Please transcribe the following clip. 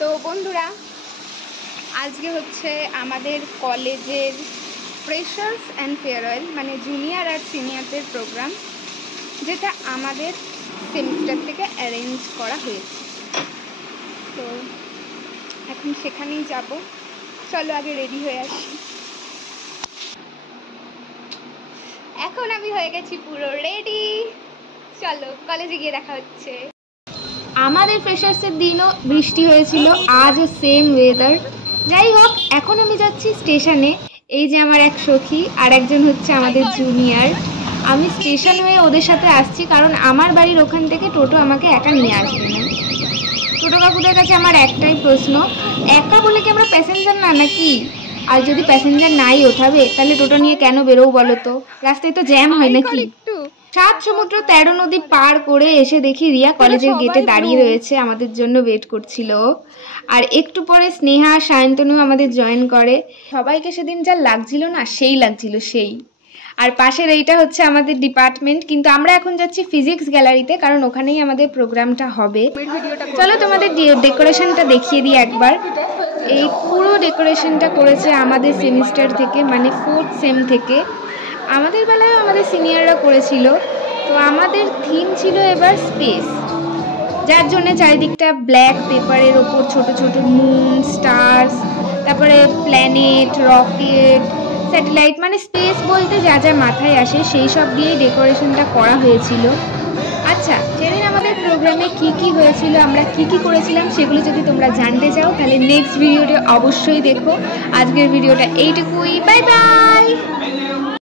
তো বন্ধুরা, আজকে হচ্ছে আমাদের কলেজের ফ্রেশার্স অ্যান্ড ফেয়ারওয়েল, মানে জুনিয়র আর সিনিয়রদের প্রোগ্রাম, যেটা আমাদের সেমিস্টার থেকে অ্যারেঞ্জ করা হয়েছে। তো এখন সেখানেই যাব। চলো আগে রেডি হয়ে আসি। এখন আমি হয়ে গেছি পুরো রেডি। চলো কলেজে গিয়ে দেখা হচ্ছে। আমাদের ফ্রেশার্সের দিনও বৃষ্টি হয়েছিল, আজও সেম ওয়েদার। যাই হোক, এখন আমি যাচ্ছি স্টেশনে। এই যে আমার এক সখী, আর একজন হচ্ছে আমাদের জুনিয়র। আমি স্টেশন হয়ে ওদের সাথে আসছি, কারণ আমার বাড়ির ওখান থেকে টোটো আমাকে একা নিয়ে আসবে না। টোটো কাকুদের কাছে আমার একটাই প্রশ্ন, একা বলে কি আমরা প্যাসেঞ্জার না নাকি? আর যদি প্যাসেঞ্জার নাই ওঠাবে, তাহলে টোটো নিয়ে কেন বেরোও বলো তো? রাস্তায় তো জ্যাম হয় নাকি? 7 সমুদ্র 13 নদী পার করে এসে দেখি রিয়া কলেজের গেটে দাঁড়িয়ে রয়েছে, আমাদের জন্য ওয়েট করছিল। আর একটু পরে স্নেহা সায়ন্তনু আমাদের জয়েন করে। সবাইকে সেদিন যা লাগছিল না, সেই লাগছিল সেই। আর পাশের এইটা হচ্ছে আমাদের ডিপার্টমেন্ট, কিন্তু আমরা এখন যাচ্ছি ফিজিক্স গ্যালারিতে, কারণ ওখানেই আমাদের প্রোগ্রামটা হবে। চলো তোমাদের ডেকোরেশনটা দেখিয়ে দিই একবার। এই পুরো ডেকোরেশনটা করেছে আমাদের সেমিস্টার থেকে, মানে 4th সেম থেকে। আমাদের বেলায় আমাদের সিনিয়ররা করেছিল। তো আমাদের থিম ছিল এবার স্পেস, যার জন্য চারিদিকটা ব্ল্যাক পেপারের ওপর ছোট ছোট মুন, স্টার্স, তারপরে প্ল্যানেট, রকেট, স্যাটেলাইট, মানে স্পেস বলতে যা যা মাথায় আসে সেই সব দিয়েই ডেকোরেশনটা করা হয়েছিল। আচ্ছা, সেদিন আমাদের প্রোগ্রামে কি কি হয়েছিল, আমরা কি কি করেছিলাম, সেগুলো যদি তোমরা জানতে চাও তাহলে নেক্সট ভিডিওটা অবশ্যই দেখো। আজকের ভিডিওটা এইটুকুই। Bye bye.